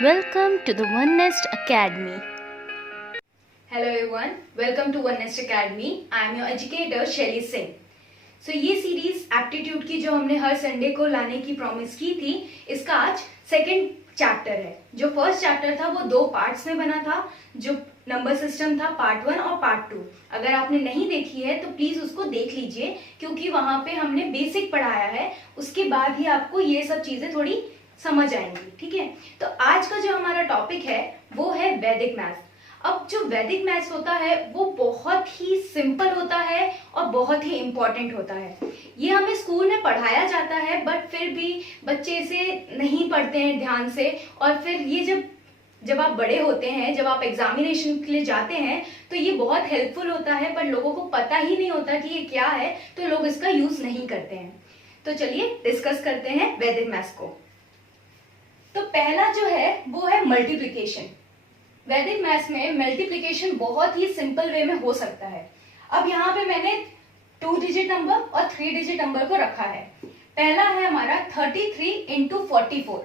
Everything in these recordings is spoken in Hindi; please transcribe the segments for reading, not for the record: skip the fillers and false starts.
Welcome to the One Nest Academy. Hello everyone, welcome to One Nest Academy. I am your educator Shelly Singh. So ये सीरीज एप्टीट्यूड की जो हमने हर संडे को लाने की प्रॉमिस की थी, इसका आज सेकंड चैप्टर है। जो फर्स्ट चैप्टर था वो 2 पार्ट्स में बना था, जो नंबर सिस्टम था पार्ट 1 और पार्ट 2। अगर आपने नहीं देखी है तो प्लीज उसको देख लीजिए, क्योंकि वहां पे हमने बेसिक पढ़ाया है, उसके बाद ही आपको ये सब चीजें थोड़ी समझ आएंगी। ठीक है, तो आज का जो हमारा टॉपिक है वो है वैदिक मैथ्स। अब जो वैदिक मैथ्स होता है वो बहुत ही सिंपल होता है और बहुत ही इम्पोर्टेंट होता है। ये हमें स्कूल में पढ़ाया जाता है, बट फिर भी बच्चे इसे नहीं पढ़ते हैं ध्यान से, और फिर ये जब आप बड़े होते हैं, जब आप एग्जामिनेशन के लिए जाते हैं, तो ये बहुत हेल्पफुल होता है, पर लोगों को पता ही नहीं होता कि ये क्या है, तो लोग इसका यूज नहीं करते हैं। तो चलिए डिस्कस करते हैं वैदिक मैथ्स को। तो पहला जो है वो है मल्टीप्लिकेशन। वैदिक मैथ्स में मल्टीप्लिकेशन बहुत ही सिंपल वे में हो सकता है। अब यहाँ पे मैंने 2 डिजिट नंबर और 3 डिजिट नंबर को रखा है। पहला है हमारा 33 इंटू 44।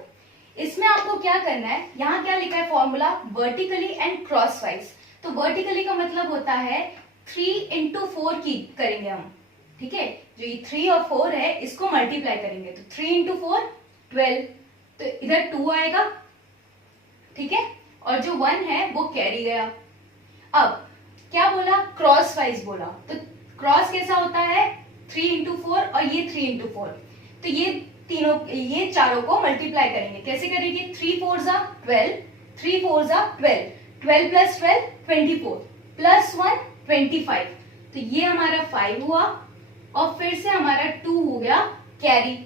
इसमें आपको क्या करना है, यहाँ क्या लिखा है formula, vertically and cross wise. तो वर्टिकली का मतलब होता है 3 इंटू 4 की करेंगे हम। ठीक है, जो ये 3 और 4 है इसको मल्टीप्लाई करेंगे, तो 3 इंटू 4 12, तो इधर 2 आएगा। ठीक है, और जो 1 है वो कैरी गया। अब क्या बोला, क्रॉस वाइज बोला, तो क्रॉस कैसा होता है 3 इंटू 4 और ये 3 इंटू 4। तो ये चारों को मल्टीप्लाई करेंगे। कैसे करेंगे, 3 4 जा 12, 3 4 जा 12, 12 प्लस 12 24, प्लस 1 25। तो ये हमारा 5 हुआ, और फिर से हमारा 2 हो गया कैरी।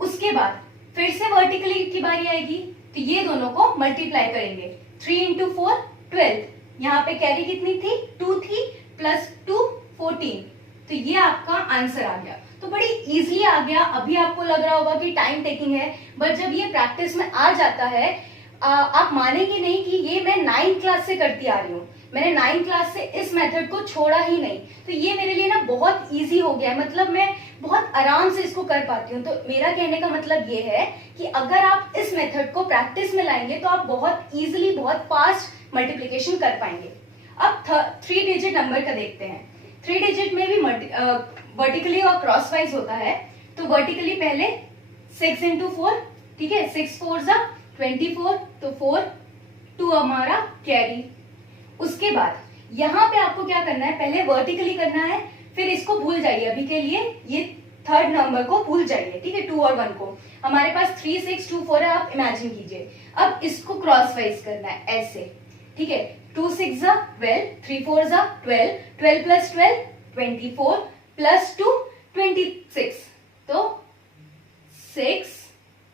उसके बाद फिर से वर्टिकली की बारी आएगी, तो ये दोनों को मल्टीप्लाई करेंगे। 3 इंटू 4 12, यहाँ पे कैरी कितनी थी, 2 थी, प्लस 2 14। तो ये आपका आंसर आ गया। तो बड़ी इजीली आ गया। अभी आपको लग रहा होगा कि टाइम टेकिंग है, बट जब ये प्रैक्टिस में आ जाता है, आप मानेंगे नहीं कि ये मैं 9th क्लास से करती आ रही हूँ। मैंने 9th क्लास से इस मेथड को छोड़ा ही नहीं। तो ये मेरे लिए ना बहुत इजी हो गया है, मतलब मैं बहुत आराम से इसको कर पाती हूँ। तो मेरा कहने का मतलब ये है कि अगर आप इस मेथड को प्रैक्टिस में लाएंगे तो आप बहुत इजीली, बहुत फास्ट मल्टीप्लीकेशन कर पाएंगे। अब 3 डिजिट नंबर का देखते हैं। 3 डिजिट में भी वर्टिकली और क्रॉस वाइज होता है। तो वर्टिकली पहले 6 इंटू 4, ठीक है, 6 4 जा 24, तो 4, 2 हमारा कैरी। उसके बाद यहाँ पे आपको क्या करना है, पहले वर्टिकली करना है, फिर इसको भूल जाइए अभी के लिए, ये 3rd नंबर को भूल जाइए। ठीक है, 2 और 1 को। हमारे पास 3 6 2 4 है, आप इमेजिन कीजिए। अब इसको क्रॉस वाइज करना है ऐसे। ठीक है, 2 6 जा 12, 3 4 जा 12, 12 प्लस 12 24, प्लस 2 26, तो 6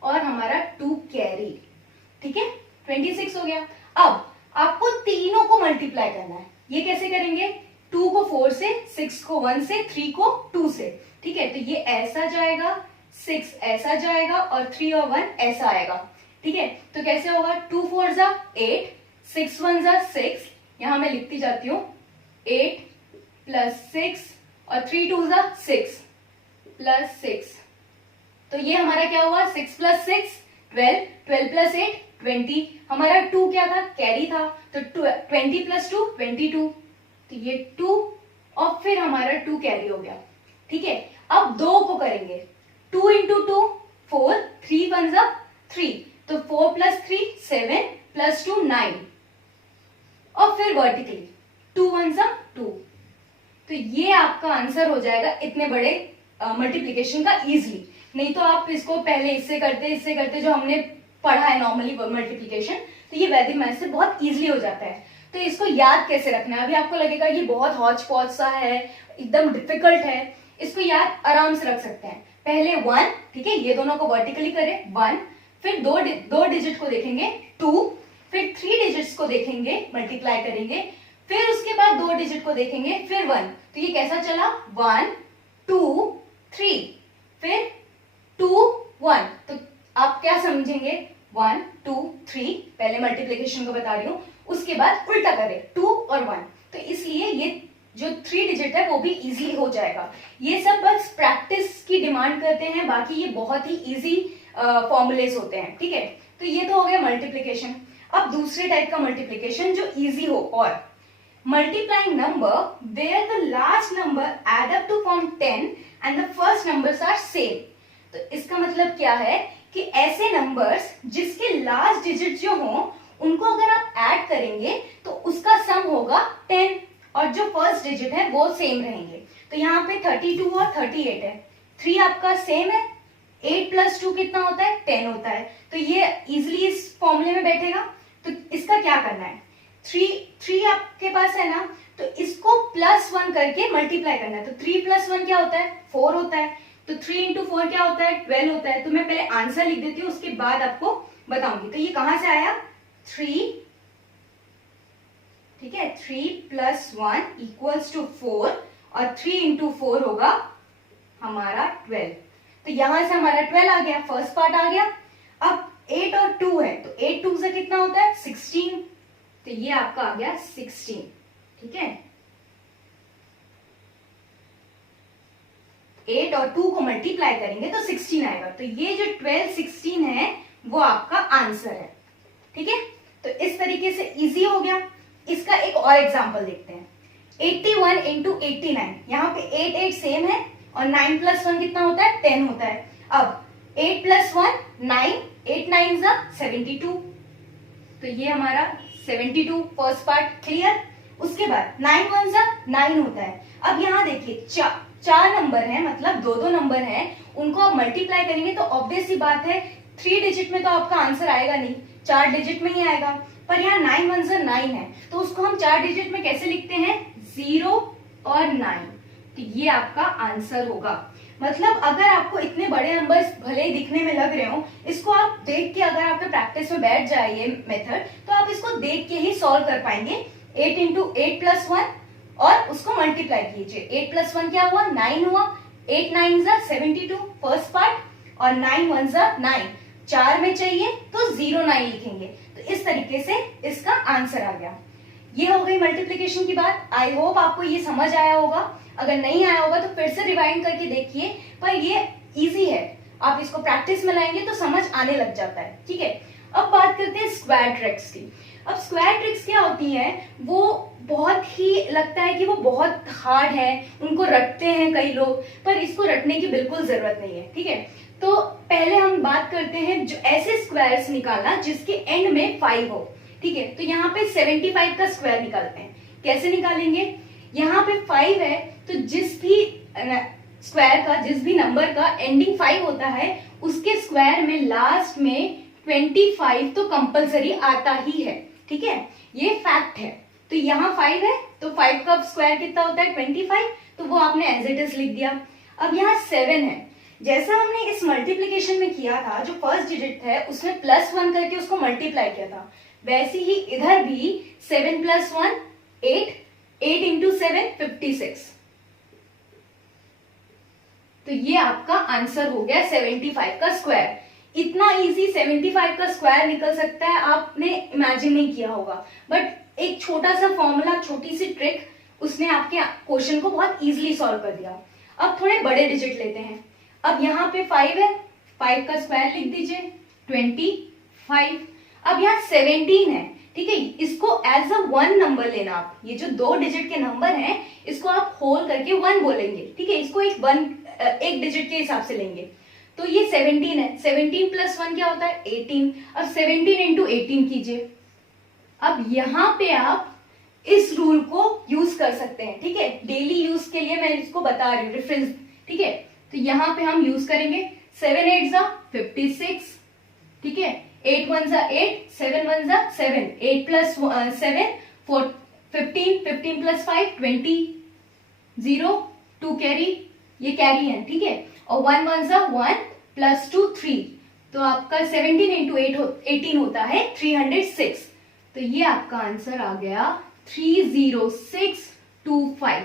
और हमारा 2 कैरी। ठीक है, 26 हो गया। अब आपको तीनों को मल्टीप्लाई करना है। ये कैसे करेंगे, 2 को 4 से, 6 को 1 से, 3 को 2 से। ठीक है, तो ये ऐसा जाएगा, 6 ऐसा जाएगा, और 3 और 1 ऐसा आएगा। ठीक है, तो कैसे होगा, 2 4 जा 8, 6 1 जा 6, यहां मैं लिखती जाती हूँ 8 प्लस 6, और 3 2 जा 6 प्लस 6। तो ये हमारा क्या हुआ, 6 प्लस 6 12, 12 प्लस 8 20। हमारा 2 क्या था, कैरी था, तो 20 प्लस 2 22। तो ये 2 और फिर हमारा 2 कैरी हो गया। ठीक है, अब 2 को करेंगे, 2 इंटू 2 4, 3 1 जा 3, तो 4 प्लस 3 7, प्लस 2 9, और फिर वर्टिकली 2 1 जा 2। तो ये आपका आंसर हो जाएगा इतने बड़े मल्टीप्लीकेशन का इजीली। नहीं तो आप इसको पहले इससे करते जो हमने पढ़ा है नॉर्मली मल्टीप्लीकेशन, तो ये वैदिक मैथ्स से बहुत इजीली हो जाता है। तो इसको याद कैसे रखना है, अभी आपको लगेगा ये बहुत हौच पौच सा है, एकदम डिफिकल्ट है। इसको याद आराम से रख सकते हैं। पहले 1, ठीक है, ये दोनों को वर्टिकली करें 1, फिर दो डिजिट को देखेंगे 2, फिर 3 डिजिट्स को देखेंगे, मल्टीप्लाई करेंगे, फिर उसके बाद 2 डिजिट को देखेंगे, फिर 1। तो ये कैसा चला, 1 2 3, फिर 2 1। तो आप क्या समझेंगे, 1 2 3, पहले मल्टीप्लिकेशन को बता रही हूं, उसके बाद उल्टा करें 2 और 1। तो इसलिए ये जो 3 डिजिट है वो भी इजीली हो जाएगा। ये सब बस प्रैक्टिस की डिमांड करते हैं, बाकी ये बहुत ही इजी फॉर्मूलेस होते हैं। ठीक है, तो ये तो हो गया मल्टीप्लीकेशन। अब दूसरे टाइप का मल्टीप्लीकेशन जो इजी हो, और multiplying number where the last number add up to form 10 and the first numbers are same. तो इसका मतलब क्या है कि ऐसे नंबर्स जिसके लास्ट डिजिट जो हो उनको अगर आप ऐड करेंगे तो उसका सम होगा 10 और जो फर्स्ट डिजिट है वो सेम रहेंगे। तो यहाँ पे 32 और 38 है, 3 आपका सेम है, 8 प्लस 2 कितना होता है 10 होता है। तो ये इजिली इस फॉर्मूले में बैठेगा। तो इसका क्या करना है, 3 आपके पास है ना, तो इसको +1 करके मल्टीप्लाई करना है। तो 3 + 1 क्या होता है 4 होता है। तो 3 × 4 क्या होता है 12 होता है। तो मैं पहले आंसर लिख देती हूँ, उसके बाद आपको बताऊंगी। तो ये कहां से आया 3, ठीक है, 3 + 1 = 4 और 3 × 4 होगा हमारा 12। तो यहां से हमारा 12 आ गया, फर्स्ट पार्ट आ गया। अब 8 और 2 है, तो 8 2 से कितना होता है 16। तो ये आपका आ गया 16, ठीक है। 8 और 2 को मल्टीप्लाई करेंगे तो 16 आएगा। तो ये जो 12 16 है वो आपका आंसर है, ठीक है। तो इस तरीके से इजी हो गया। इसका एक और एग्जांपल देखते हैं। 81 × 89, यहाँ पे 8 8 सेम है और 9 + 1 कितना होता है 10 होता है। अब 8 + 1 9, 8 9 = 72। तो ये हमारा 72 फर्स्ट पार्ट क्लियर। उसके बाद 9 1 = 9 होता है। अब यहाँ देखिए चार नंबर है, मतलब दो नंबर हैं, उनको आप मल्टीप्लाई करेंगे तो ऑब्वियस सी बात है 3 डिजिट में तो आपका आंसर आएगा नहीं, 4 डिजिट में ही आएगा। पर यहाँ 9 1 = 9 है, तो उसको हम 4 डिजिट में कैसे लिखते हैं 0 और 9। तो ये आपका आंसर होगा। मतलब अगर आपको इतने बड़े नंबर्स भले ही दिखने में लग रहे हो, इसको आप देख के अगर आपके प्रैक्टिस में बैठ जाए ये मेथड, तो आप इसको देख के ही सॉल्व कर पाएंगे। 8 × 8 + 1 और उसको मल्टीप्लाई कीजिए। 8 + 1 क्या हुआ 9 हुआ, 8 9 = 72 फर्स्ट पार्ट और 9 1 = 9। 4 में चाहिए तो 0 9 लिखेंगे। तो इस तरीके से इसका आंसर आ गया। ये हो गई मल्टीप्लिकेशन की बात। आई होप आपको ये समझ आया होगा। अगर नहीं आया होगा तो फिर से रिवाइंड करके देखिए, पर ये इजी है, आप इसको प्रैक्टिस में लाएंगे तो समझ आने लग जाता है, ठीक है। अब बात करते हैं स्क्वायर ट्रिक्स की। अब स्क्वायर ट्रिक्स क्या होती है, वो बहुत ही लगता है कि वो बहुत हार्ड है, उनको रटते हैं कई लोग, पर इसको रटने की बिल्कुल जरूरत नहीं है, ठीक है। तो पहले हम बात करते हैं जो ऐसे स्क्वायर्स निकालना जिसके एंड में 5 हो, ठीक है। तो यहाँ पे 75 का स्क्वायर निकालते हैं। कैसे निकालेंगे, यहाँ पे 5 है, तो जिस भी स्क्वायर का, जिस भी नंबर का एंडिंग 5 होता है, उसके स्क्वायर में लास्ट में 25 तो कंपलसरी आता ही है, ठीक है, ये फैक्ट है। तो यहाँ 5 है, तो 5 का स्क्वायर कितना होता है 25, तो वो आपने एज इट इज लिख दिया। अब यहाँ 7 है, जैसा हमने इस मल्टीप्लीकेशन में किया था, जो फर्स्ट डिजिट है उसमें +1 करके उसको मल्टीप्लाई किया था, वैसे ही इधर भी 7 + 1 8, 8 × 7 56। तो ये आपका आंसर हो गया 75 का स्क्वायर। इतना इजी 75 का स्क्वायर निकल सकता है, आपने इमेजिन नहीं किया होगा। बट एक छोटा सा फॉर्मूला, छोटी सी ट्रिक, उसने आपके क्वेश्चन को बहुत इजीली सॉल्व कर दिया। अब थोड़े बड़े डिजिट लेते हैं। अब यहाँ पे 5 है, 5 का स्क्वायर लिख दीजिए 25। अब यहाँ 17 है, ठीक है, इसको एज अ 1 नंबर लेना आप। ये जो 2 डिजिट के नंबर हैं, इसको आप होल करके 1 बोलेंगे, ठीक है, इसको एक डिजिट के हिसाब से लेंगे। तो ये 17 है, 17 + 1 क्या होता है 18। अब 17 × 18 कीजिए। अब यहाँ पे आप इस रूल को यूज कर सकते हैं, ठीक है, डेली यूज के लिए मैं इसको बता रही हूँ, रेफरेंस, ठीक है। तो यहाँ पे हम यूज करेंगे 7 8 = 56, ठीक है, 8 1 = 8, 7 1 = 7, 8 + 7 4, 15, 15 + 5 20, 0 2 कैरी, ये कैरी है, ठीक है, और 1 1 = 1 + 2 3। तो आपका 17 × 8 18 होता है 306। तो ये आपका आंसर आ गया 30625।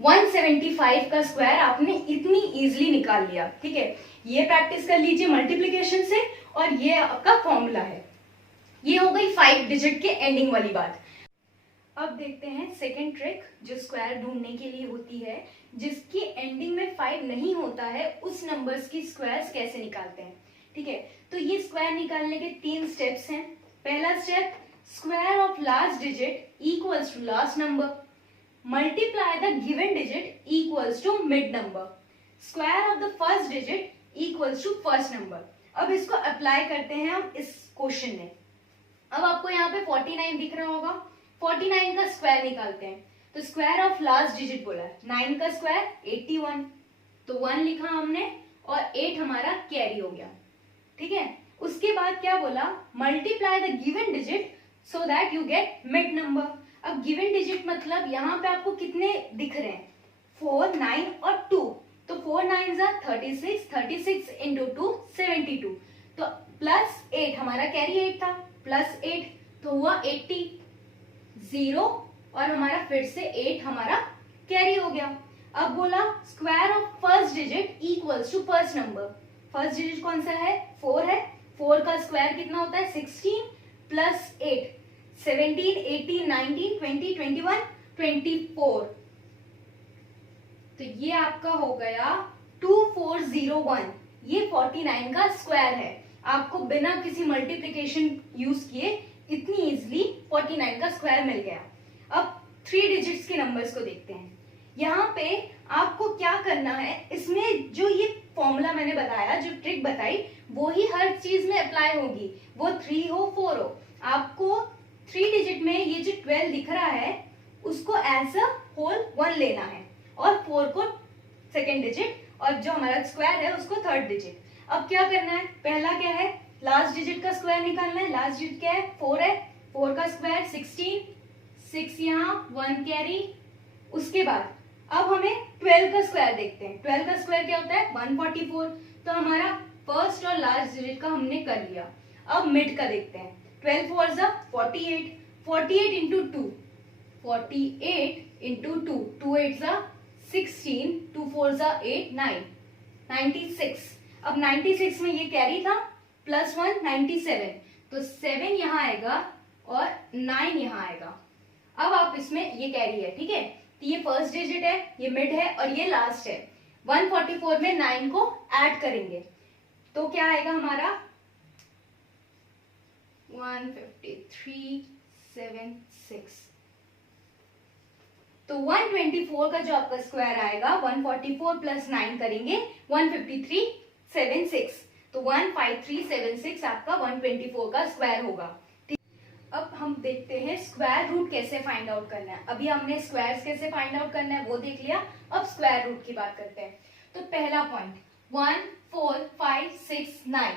175 का स्क्वायर आपने इतनी इजीली निकाल लिया, ठीक है। ये प्रैक्टिस कर लीजिए मल्टीप्लिकेशन से, और ये आपका फॉर्मूला है। ये हो गई 5 डिजिट के एंडिंग वाली बात। अब देखते हैं सेकेंड ट्रिक, जो स्क्वायर ढूंढने के लिए होती है, जिसकी एंडिंग में 5 नहीं होता है, उस नंबर्स की स्क्वायर्स कैसे निकालते हैं, ठीक है। तो ये स्क्वायर निकालने के 3 स्टेप्स हैं। पहला step, square of large digit equals to last number, multiply the given digit equals to mid number, square of the first digit equals to first number. अब इसको अप्लाई करते हैं हम इस क्वेश्चन में। अब आपको यहाँ पे 49 दिख रहा होगा, 49 का स्क्वायर निकालते हैं। तो स्क्वायर ऑफ लास्ट डिजिट बोला है, 9 का स्क्वायर 81, तो 1 लिखा हमने और 8 हमारा कैरी हो गया, ठीक है। उसके बाद क्या बोला, multiply the given digit so that you get mid number. अब गिवन डिजिट मतलब यहाँ पे आपको कितने दिख रहे हैं, 4, 9 और 2, तो 4 9 जा 36, 36 इंटू 2 72, तो प्लस 8 हमारा कैरी 8 था, प्लस 8 तो हुआ 80, 0 और हमारा फिर से 8 हमारा कैरी हो गया। अब बोला square of first digit equals to first number. First digit कौन सा है, 4 है, 4 का स्क्वायर कितना होता है 16 प्लस 8, 17, 18, 19, 20, 21, 24, तो ये आपका हो गया 2401। ये 49 का स्क्वायर है। आपको बिना किसी मल्टीप्लिकेशन यूज किए इतनी इजीली 49 का स्क्वायर मिल गया। अब 3 डिजिट्स के नंबर्स को देखते हैं। यहाँ पे आपको क्या करना है, इसमें जो ये फॉर्मूला मैंने बताया, जो ट्रिक बताई, वो ही हर चीज में अप्लाई होगी, वो 3 हो 4 हो। आपको 3 डिजिट में ये जो 12 दिख रहा है उसको एज अ होल 1 लेना है और 4 को सेकेंड डिजिट और जो हमारा स्क्वायर है उसको थर्ड डिजिट। अब क्या करना है, पहला क्या है, लास्ट डिजिट का स्क्वायर निकालना है। लास्ट डिजिट क्या है, 4 है, 4 का स्क्वायर 16, 6 यहाँ 1 कैरी। उसके बाद अब हमें 12 का स्क्वायर देखते हैं। 12 का स्क्वायर क्या होता है 144, तो हमारा फर्स्ट और लास्ट डिजिट का हमने कर लिया। अब मिड का देखते हैं। 12 4 जा 48, 48 इंटू 2, 48 इंटू 2, 2 8 जा 16, 2 4 जा 8, 9, 96। अब 96 में ये कैरी था, प्लस 1 97, तो 7 यहाँ आएगा और 9 यहाँ आएगा। अब आप इसमें ये कैरी है, ठीक है, तो ये फर्स्ट डिजिट है, ये मिड है और ये लास्ट है। 144 में 9 को ऐड करेंगे तो क्या आएगा हमारा 15376। तो 124 का जो आपका स्क्वायर आएगा 144 प्लस 9 करेंगे 15376, तो 15376 आपका 124 का स्क्वायर होगा। अब हम देखते हैं स्क्वायर रूट कैसे फाइंड आउट करना है। अभी हमने स्क्वायर्स कैसे फाइंड आउट करना है वो देख लिया, अब स्क्वायर रूट की बात करते हैं। तो पहला पॉइंट 1 4 5 6 9,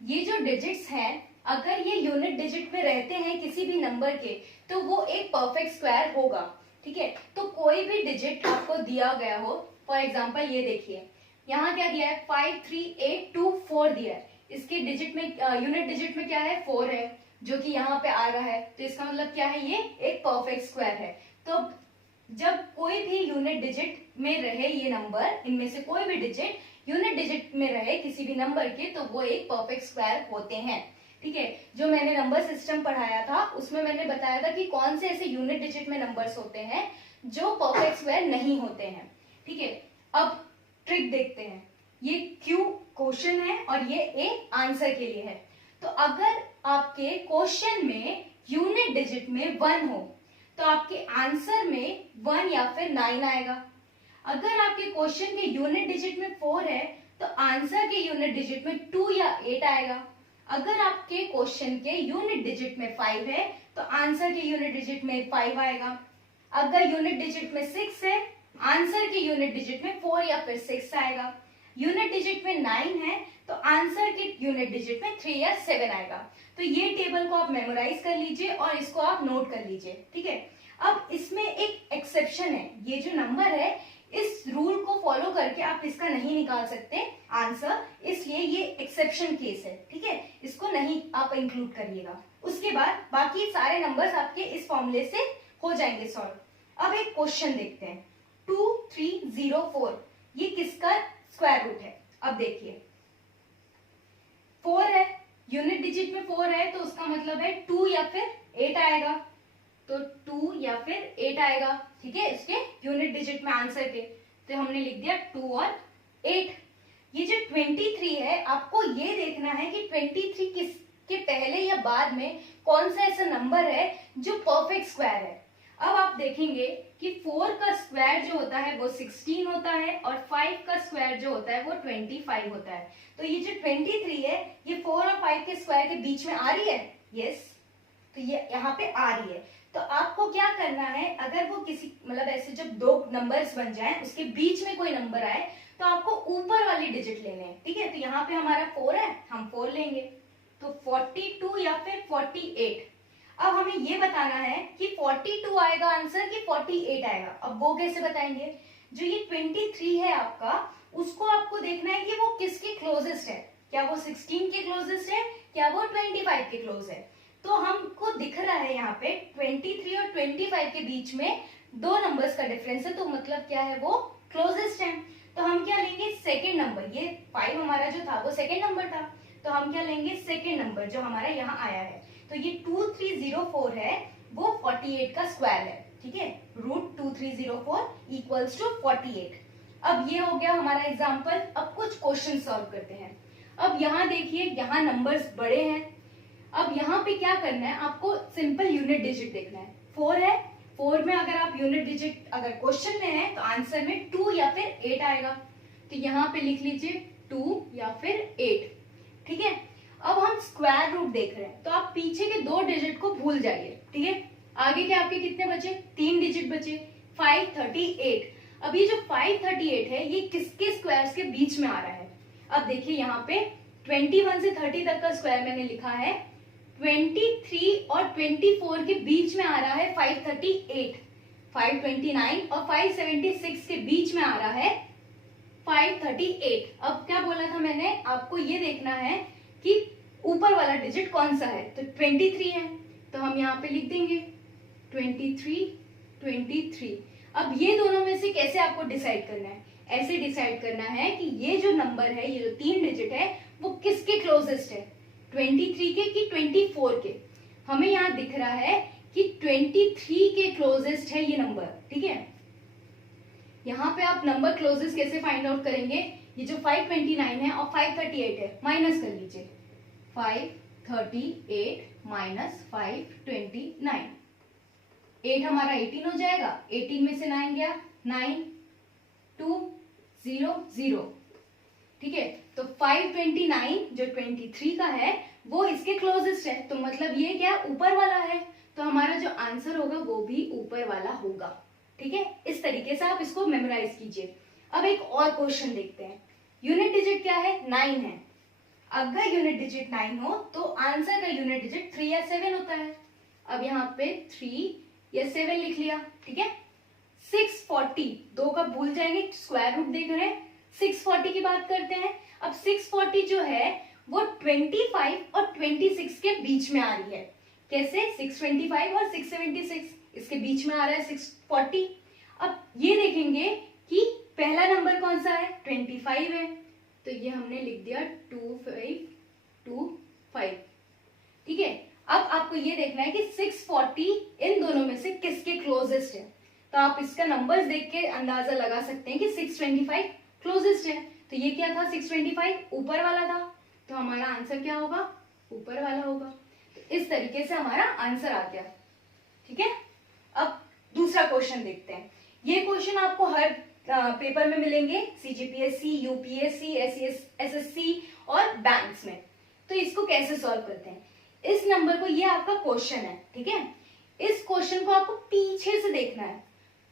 ये जो डिजिट्स हैं अगर ये यूनिट डिजिट में रहते हैं किसी भी नंबर के तो वो एक परफेक्ट स्क्वायर होगा, ठीक है। तो कोई भी डिजिट आपको दिया गया हो, फॉर एग्जांपल ये देखिए यहाँ क्या दिया है 5 3 8 2 4 दिया है, इसके डिजिट में यूनिट डिजिट में क्या है 4 है जो कि यहाँ पे आ रहा है, तो इसका मतलब क्या है ये एक परफेक्ट स्क्वायर है। तो जब कोई भी यूनिट डिजिट में रहे ये नंबर, इनमें से कोई भी डिजिट यूनिट डिजिट में रहे किसी भी नंबर के तो वो एक परफेक्ट स्क्वायर होते हैं, ठीक है। जो मैंने नंबर सिस्टम पढ़ाया था उसमें मैंने बताया था कि कौन से ऐसे यूनिट डिजिट में नंबर्स होते हैं जो परफेक्ट स्क्वायर नहीं होते हैं, ठीक है। अब ट्रिक देखते हैं, ये क्यू क्वेश्चन है और ये ए आंसर के लिए है। तो अगर आपके क्वेश्चन में यूनिट डिजिट में 1 हो तो आपके आंसर में 1 या फिर 9 आएगा। अगर आपके क्वेश्चन के यूनिट डिजिट में 4 है तो आंसर के यूनिट डिजिट में 2 या 8 आएगा। अगर आपके क्वेश्चन के यूनिट डिजिट में 5 है तो आंसर के यूनिट डिजिट में 5 आएगा। अगर यूनिट डिजिट में 6 है आंसर के यूनिट डिजिट में 4 या फिर 6 आएगा। यूनिट डिजिट में 9 है तो आंसर के यूनिट डिजिट में 3 या 7 आएगा। तो ये टेबल को आप मेमोराइज कर लीजिए और इसको आप नोट कर लीजिए, ठीक है। अब इसमें एक एक्सेप्शन है, ये जो नंबर है इस रूल को फॉलो करके आप इसका नहीं निकाल सकते आंसर, इसलिए ये एक्सेप्शन केस है, ठीक है, इसको नहीं आप इंक्लूड करिएगा। उसके बाद बाकी सारे नंबर्स आपके इस फॉर्मूले से हो जाएंगे सॉल्व। अब एक क्वेश्चन देखते हैं 2304, ये किसका स्क्वायर रूट है। अब देखिए 4 है, यूनिट डिजिट में 4 है तो उसका मतलब है 2 या फिर 8 आएगा, तो 2 या फिर 8 आएगा, ठीक है, इसके यूनिट डिजिट में आंसर के। तो हमने लिख दिया 2 और 8। ये जो 23 है, आपको ये देखना है कि 23 किसके पहले या बाद में कौन सा ऐसा नंबर है जो परफेक्ट स्क्वायर है। अब आप देखेंगे कि 4 का स्क्वायर जो होता है वो 16 होता है और 5 का स्क्वायर जो होता है वो 25 होता है। तो ये जो 23 है ये 4 और 5 के स्क्वायर के बीच में आ रही है। यस, तो ये यहाँ पे आ रही है। तो आपको क्या करना है, अगर वो किसी मतलब ऐसे जब दो नंबर्स बन जाए उसके बीच में कोई नंबर आए तो आपको ऊपर वाली डिजिट लेने हैं। ठीक है, तो यहाँ पे हमारा 4 है, हम 4 लेंगे, तो 42 या फिर 48। अब हमें ये बताना है कि 42 आएगा आंसर कि 48 आएगा। अब वो कैसे बताएंगे, जो ये 23 है आपका, उसको आपको देखना है कि वो किसके क्लोजेस्ट है। क्या वो 16 के क्लोजेस्ट है, क्या वो 25 के क्लोज है। तो हमको दिख रहा है यहाँ पे 23 और 25 के बीच में दो नंबर्स का डिफरेंस है, तो मतलब क्या है, वो क्लोजेस्ट है। तो हम क्या लेंगे, सेकेंड नंबर। ये 5 हमारा जो था वो सेकेंड नंबर था, तो हम क्या लेंगे, सेकेंड नंबर जो हमारा यहाँ आया है। तो ये 2304 है, वो 48 का स्क्वायर है। ठीक है, √2304 इक्वल्स टू 48। अब ये हो गया हमारा एग्जाम्पल। अब कुछ क्वेश्चन सॉल्व करते हैं। अब यहाँ देखिए, यहाँ नंबर्स बड़े हैं। अब यहाँ पे क्या करना है, आपको सिंपल यूनिट डिजिट देखना है। 4 है, 4 में अगर आप यूनिट डिजिट अगर क्वेश्चन में है तो आंसर में 2 या फिर 8 आएगा। तो यहाँ पे लिख लीजिए 2 या फिर 8। ठीक है, अब हम स्क्वायर रूट देख रहे हैं, तो आप पीछे के दो डिजिट को भूल जाइए। ठीक है, आगे के आपके कितने बचे, 3 डिजिट बचे, 538। अब ये जो 538 है ये किसके स्क्वायर्स के बीच में आ रहा है। अब देखिए यहाँ पे 21 से 30 तक का स्क्वायर मैंने लिखा है, 23 और 24 के बीच में आ रहा है 538, 529 और 576 के बीच में आ रहा है 538। अब क्या बोला था मैंने, आपको ये देखना है कि ऊपर वाला डिजिट कौन सा है। तो 23 है, तो हम यहाँ पे लिख देंगे 23। अब ये दोनों में से कैसे आपको डिसाइड करना है, ऐसे डिसाइड करना है कि ये जो नंबर है, ये जो 3 डिजिट है, वो किसके क्लोजेस्ट है, 23 के कि 24 के। हमें यहाँ दिख रहा है कि 23 के क्लोजेस्ट है ये नंबर। ठीक है, यहाँ पे आप नंबर क्लोजेस्ट कैसे फाइंड आउट करेंगे, ये जो 529 है और 538 है, माइनस कर लीजिए। 538 माइनस 529, 8 हमारा 18 हो जाएगा, 18 में से 9 गया, 9 2 0 0। ठीक है, तो 529 जो 23 का है वो इसके क्लोजेस्ट है, तो मतलब ये क्या ऊपर वाला है, तो हमारा जो आंसर होगा वो भी ऊपर वाला होगा। ठीक है, इस तरीके से आप इसको मेमोराइज कीजिए। अब एक और क्वेश्चन देखते हैं। यूनिट डिजिट क्या है, 9 है। अगर यूनिट डिजिट 9 हो तो आंसर का यूनिट डिजिट 3 या 7 होता है। अब यहाँ पे 3 या 7 लिख लिया। ठीक है, 640, दो का भूल जाएंगे, स्क्वायर रूट देख रहे हैं, 640 की बात करते हैं। अब 640 जो है वो 25 और 26 के बीच में आ रही है। कैसे, 625 और 676 इसके बीच में आ रहा है 640। अब ये देखेंगे कि पहला नंबर कौन सा है, 25 है, तो ये हमने लिख दिया 2525। ठीक है, अब आपको ये देखना है कि 640 इन दोनों में से किसके क्लोजेस्ट है। तो आप इसका नंबर्स देख के अंदाजा लगा सकते हैं कि 625 क्लोजेस्ट है। तो ये क्या था, 625 ऊपर वाला था, तो हमारा आंसर क्या होगा, ऊपर वाला होगा। तो इस तरीके से हमारा आंसर आ गया। ठीक है, अब दूसरा क्वेश्चन देखते हैं। ये क्वेश्चन आपको हर पेपर में मिलेंगे, सीजीपीएससी, यूपीएससी, एसएससी और बैंक्स में। तो इसको कैसे सॉल्व करते हैं, इस नंबर को, ये आपका क्वेश्चन है। ठीक है, इस क्वेश्चन को आपको पीछे से देखना है।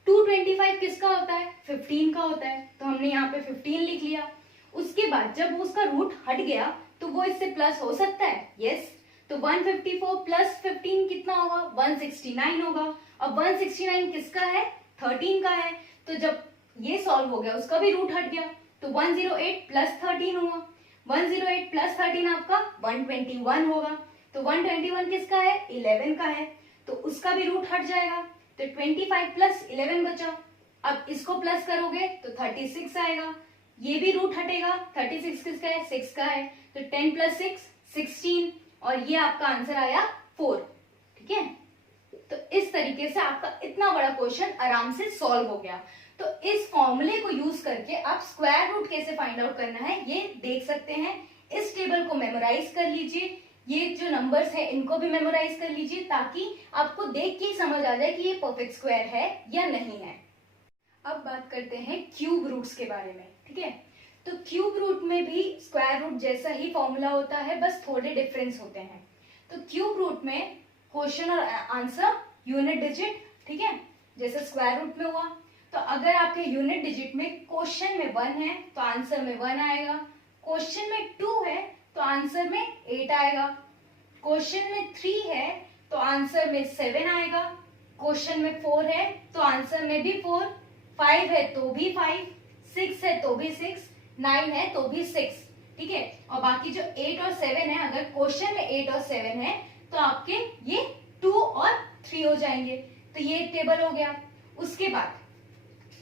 225 किसका होता है, 15 का होता है, तो हमने यहाँ पे 15 लिख लिया। उसके बाद जब उसका रूट हट गया तो वो इससे प्लस हो सकता है, यस। तो 154 प्लस 15 कितना होगा, 169 होगा। अब 169 किसका है, 13 का है, तो जब ये सॉल्व हो गया उसका भी रूट हट गया, तो 108 प्लस 13 हुआ। 108 प्लस 13 आपका 121 होगा, तो 121 किसका है, 11 का है, तो उसका भी रूट हट जाएगा, तो 25 प्लस 11 बचा। अब इसको प्लस करोगे तो 36 आएगा, ये भी रूट हटेगा, 36 किसका है, 6 का है, तो 10 प्लस 6 16, और ये आपका आंसर आया 4। ठीक है, तो इस तरीके से आपका इतना बड़ा क्वेश्चन आराम से सॉल्व हो गया। तो इस फॉर्मूले को यूज करके आप स्क्वायर रूट कैसे फाइंड आउट करना है ये देख सकते हैं। इस टेबल को मेमोराइज कर लीजिए, ये जो नंबर्स है इनको भी मेमोराइज कर लीजिए ताकि आपको देख के ही समझ आ जाए कि ये परफेक्ट स्क्वायर है या नहीं है। अब बात करते हैं क्यूब रूट्स के बारे में, ठीक है। तो क्यूब रूट में भी स्क्वायर रूट जैसा ही फॉर्मूला होता है, बस थोड़े डिफरेंस होते हैं। तो क्यूब रूट में क्वेश्चन और आंसर यूनिट डिजिट, ठीक है, जैसे स्क्वायर रूट में हुआ। तो अगर आपके यूनिट डिजिट में क्वेश्चन में 1 है तो आंसर में 1 आएगा, क्वेश्चन में 2 है तो आंसर में 8 आएगा, क्वेश्चन में 3 है तो आंसर में 7 आएगा, क्वेश्चन में 4 है तो आंसर में भी 4, 5 है तो भी 5, 6 है तो भी 6, 9 है तो भी 6, ठीक है। और बाकी जो 8 और 7 है, अगर क्वेश्चन में 8 और 7 है तो आपके ये 2 और 3 हो जाएंगे। तो ये टेबल हो गया। उसके बाद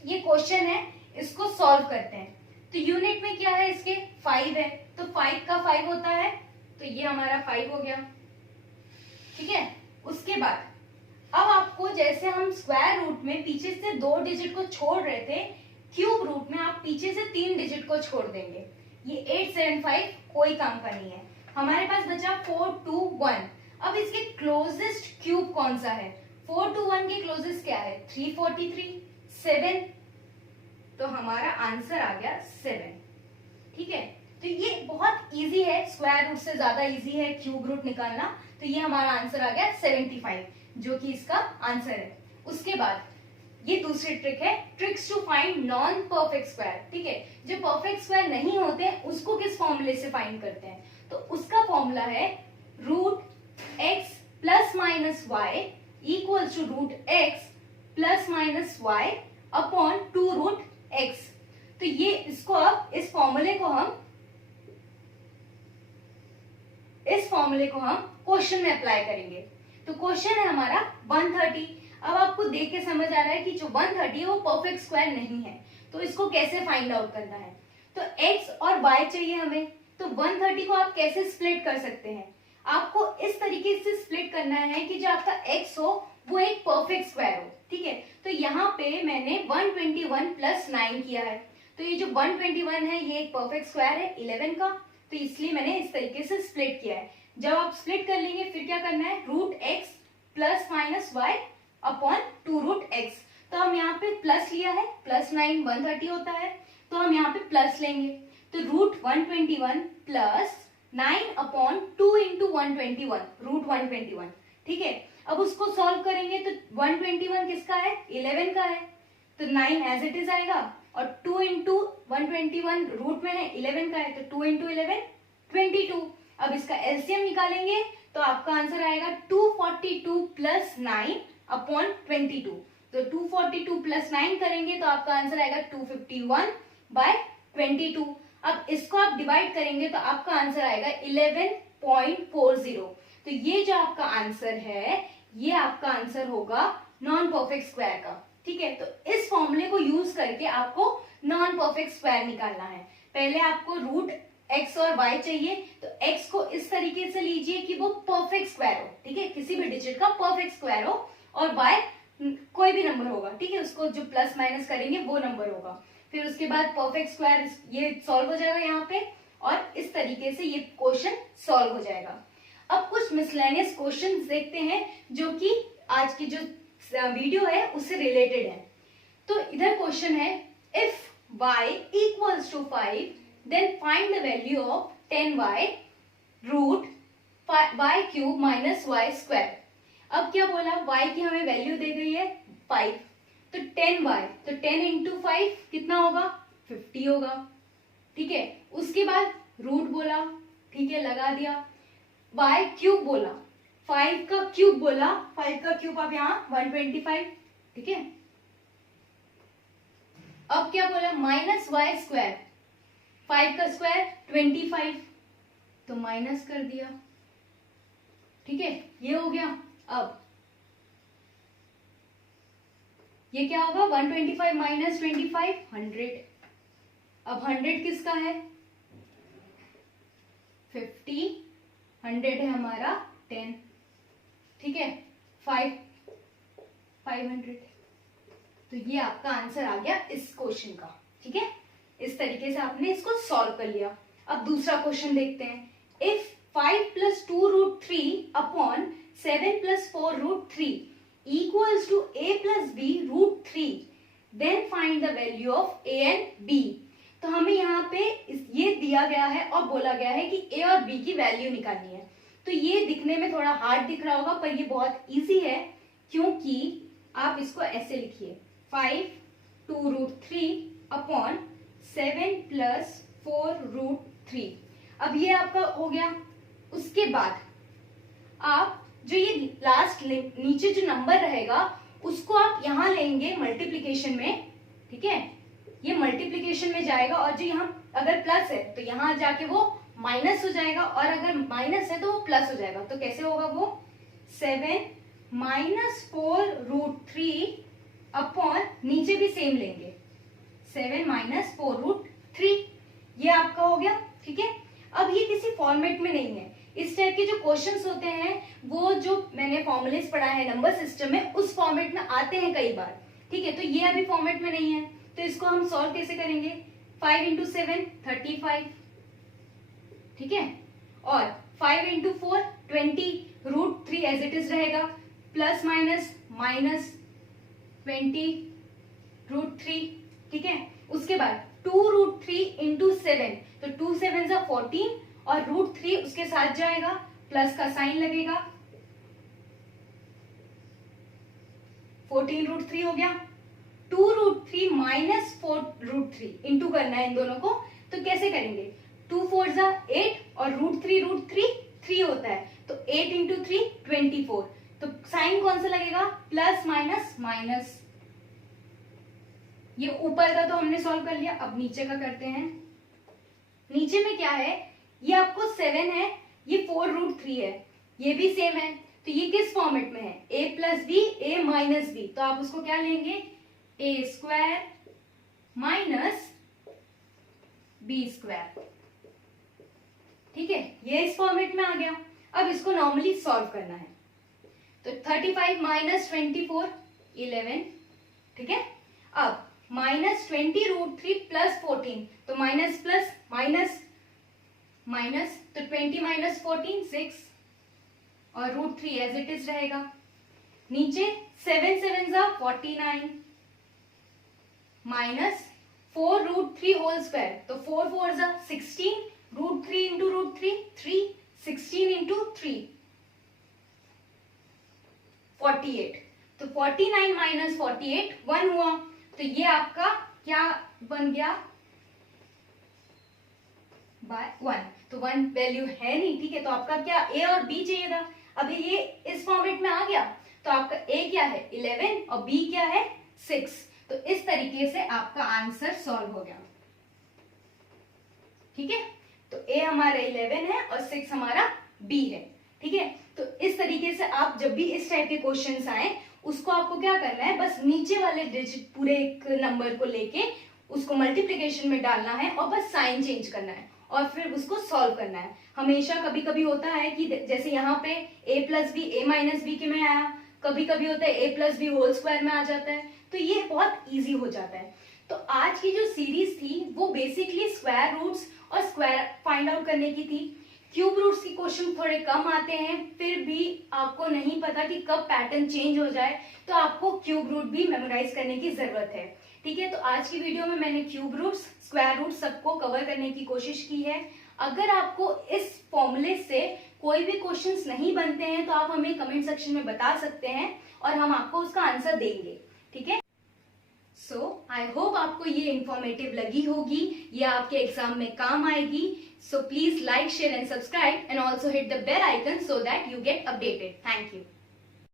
ये क्वेश्चन है, इसको सॉल्व करते हैं। तो यूनिट में क्या है, इसके 5 है तो 5 का 5 होता है, तो ये हमारा 5 हो गया, ठीक है। उसके बाद अब आपको, जैसे हम स्क्वायर रूट में पीछे से 2 डिजिट को छोड़ रहे थे, क्यूब रूट में आप पीछे से 3 डिजिट को छोड़ देंगे। ये 8 7 5 कोई काम का नहीं है। हमारे पास बचा 4 2 1। अब इसके क्लोजेस्ट क्यूब कौन सा है? 4 2 1 के क्लोजेस्ट क्या है? 343, 7, तो हमारा आंसर आ गया 7, ठीक है। तो ये बहुत इजी है, स्क्वायर रूट से ज्यादा इजी है क्यूब रूट निकालना। तो ये हमारा आंसर आ गया 75, जो कि इसका आंसर है। उसके बाद ये दूसरी ट्रिक है, tricks to find non perfect square, ठीक है। जो परफेक्ट स्क्वायर नहीं होते उसको किस फॉर्मूले से फाइंड करते हैं? तो उसका फॉर्मूला है root x plus minus y equals to root x plus minus y upon 2 root x. तो ये इसको अब इस फॉर्मूले को हम क्वेश्चन में अप्लाई करेंगे। तो क्वेश्चन है हमारा 130। अब आपको देख के समझ आ रहा है कि जो 130 है वो परफेक्ट स्क्वायर नहीं है, तो इसको कैसे फाइंड आउट करना है? तो x और y चाहिए हमें। तो 130 को आप कैसे स्प्लिट कर सकते हैं? आपको इस तरीके से स्प्लिट करना है कि जो आपका x हो वो एक परफेक्ट स्क्वायर हो, ठीक है। तो यहाँ पे मैंने 121 प्लस 9 किया है। तो ये जो 121 है ये एक परफेक्ट स्क्वायर है 11 का, तो इसलिए मैंने इस तरीके से स्प्लिट किया है। जब आप स्प्लिट कर लेंगे फिर क्या करना है? Root x plus minus y upon 2 root x. तो हम यहाँ पे प्लस लिया है, प्लस 9 130 होता है, तो हम यहाँ पे प्लस लेंगे। तो root 121 plus 9 upon 2 into 121, root 121, ठीक है। अब उसको सॉल्व करेंगे तो 121 किसका है? 11 का है, तो 9 एज इट इज आएगा, और 2 इंटू 121 रूट में है 11 का है, तो 2 इंटू 11 22। अब इसका एलसीएम निकालेंगे तो आपका आंसर आएगा 242 प्लस 9 अपॉन 22। तो 242 प्लस 9 करेंगे तो आपका आंसर आएगा 251 बाय 22। अब इसको आप डिवाइड करेंगे तो आपका आंसर आएगा 11.40। तो ये जो आपका आंसर है ये आपका आंसर होगा नॉन परफेक्ट स्क्वायर का, ठीक है। तो इस फॉर्मूले को यूज करके आपको नॉन परफेक्ट स्क्वायर निकालना है। पहले आपको रूट x और y चाहिए, तो x को इस तरीके से लीजिए कि वो परफेक्ट स्क्वायर हो, ठीक है, किसी भी डिजिट का परफेक्ट स्क्वायर हो, और y कोई भी नंबर होगा, ठीक है, उसको जो प्लस माइनस करेंगे वो नंबर होगा। फिर उसके बाद परफेक्ट स्क्वायर ये सॉल्व हो जाएगा यहाँ पे, और इस तरीके से ये क्वेश्चन सॉल्व हो जाएगा। अब कुछ मिसलेनियस क्वेश्चन देखते हैं जो कि आज की जो वीडियो है उससे रिलेटेड है। तो इधर क्वेश्चन है, if y equals to 5 then find the value of 10y root y cube minus y square। अब क्या बोला? y की हमें वैल्यू दे गई है 5, तो 10y, तो 10 इंटू 5 कितना होगा? 50 होगा, ठीक है। उसके बाद रूट बोला, ठीक है, लगा दिया। y क्यूब बोला, 5 का क्यूब बोला, 5 का क्यूब अब यहाँ 125, ठीक है। अब क्या बोला? माइनस वाई स्क्वायर, 5 का स्क्वायर 25, तो माइनस कर दिया, ठीक है, ये हो गया। अब ये क्या होगा? 125 माइनस 25 100। अब 100 किसका है? 50, 100 है हमारा 10, ठीक है, 500, तो ये आपका आंसर आ गया इस क्वेश्चन का। ठीक है, इस तरीके से आपने इसको सॉल्व कर लिया। अब दूसरा क्वेश्चन देखते हैं। If 5 + 2√3 upon 7 + 4√3 equals to a + b √3, then find the value of a and b। तो हमें यहाँ पे ये दिया गया है और बोला गया है कि a और b की वैल्यू निकालनी है। तो ये दिखने में थोड़ा हार्ड दिख रहा होगा, पर ये बहुत इजी है, क्योंकि आप इसको ऐसे लिखिए 5 2√3 अपॉन 7 + 4√3। अब ये आपका हो गया। उसके बाद आप जो ये लास्ट नीचे जो नंबर रहेगा उसको आप यहां लेंगे मल्टीप्लीकेशन में। ठीक है, ये मल्टीप्लीकेशन में जाएगा और जो यहाँ अगर प्लस है तो यहां जाके वो माइनस हो जाएगा, और अगर माइनस है तो वो प्लस हो जाएगा। तो कैसे होगा वो 7 - 4√3 अपॉन नीचे भी सेम लेंगे 7 - 4√3। ये आपका हो गया। ठीक है, अब ये किसी फॉर्मेट में नहीं है। इस टाइप के जो क्वेश्चंस होते हैं वो जो मैंने फॉर्मूलेस पढ़ा है नंबर सिस्टम में, उस फॉर्मेट में आते हैं कई बार। ठीक है, तो ये अभी फॉर्मेट में नहीं है, तो इसको हम सॉल्व कैसे करेंगे। 5 × 7 35। ठीक है, और 5 × 4 20, √3 एज इट इज रहेगा, प्लस माइनस -20 √3। ठीक है, उसके बाद 2√3 × 7, तो 2 7 = 14 और √3 उसके साथ जाएगा, प्लस का साइन लगेगा, 14 √3 हो गया। 2√3 - 4√3 इंटू करना है इन दोनों को। तो कैसे करेंगे, 2 4 = 8 और √3 3 होता है, तो 8 × 3 24। तो साइन कौन सा लगेगा, प्लस माइनस। ये ऊपर का तो हमने सॉल्व कर लिया, अब नीचे का करते हैं। नीचे में क्या है, ये आपको 7 है, ये 4√3 है, ये भी सेम है। तो ये किस फॉर्मेट में है, a + b a - b। तो आप उसको क्या लेंगे, a² - b²। ठीक है, ये इस फॉर्मेट में आ गया। अब इसको नॉर्मली सॉल्व करना है। तो 35 - 24 11। ठीक है, अब -20 √3 + 14, तो माइनस प्लस माइनस, तो 20 - 14 6, और √3 एज इट इज रहेगा। नीचे 7 7 = 49 माइनस 4√3 होल स्क्वायर, तो 4 4 = 16, √3 × √3 3, 16 × 3 48। तो 49 - 48 1 हुआ। तो ये आपका क्या बन गया, बाय 1। तो 1 वैल्यू है नहीं। ठीक है, तो आपका क्या a और b चाहिए था, अभी ये इस फॉर्मेट में आ गया। तो आपका a क्या है 11 और b क्या है 6। तो इस तरीके से आपका आंसर सॉल्व हो गया। ठीक है, तो a हमारा 11 है और 6 हमारा b है। ठीक है, तो इस तरीके से आप जब भी इस टाइप के क्वेश्चंस आए, उसको आपको क्या करना है, बस नीचे वाले डिजिट पूरे एक नंबर को लेके उसको मल्टीप्लिकेशन में डालना है और बस साइन चेंज करना है और फिर उसको सॉल्व करना है। हमेशा कभी कभी होता है कि जैसे यहाँ पे a + b a - b के में आया, कभी कभी होता है a + b होल स्क्वायर में आ जाता है, तो ये बहुत इजी हो जाता है। तो आज की जो सीरीज थी वो बेसिकली स्क्वायर रूट्स और स्क्वायर फाइंड आउट करने की थी। क्यूब रूट्स की क्वेश्चन थोड़े कम आते हैं, फिर भी आपको नहीं पता कि कब पैटर्न चेंज हो जाए, तो आपको क्यूब रूट भी मेमोराइज करने की जरूरत है। ठीक है, तो आज की वीडियो में मैंने क्यूब रूट्स, स्क्वायर रूट्स सबको कवर करने की कोशिश की है। अगर आपको इस फॉर्मूले से कोई भी क्वेश्चंस नहीं बनते हैं तो आप हमें कमेंट सेक्शन में बता सकते हैं और हम आपको उसका आंसर देंगे। ठीक है, सो आई होप आपको ये इंफॉर्मेटिव लगी होगी, ये आपके एग्जाम में काम आएगी। So please like, share and subscribe and also hit the bell icon so that you get updated. Thank you.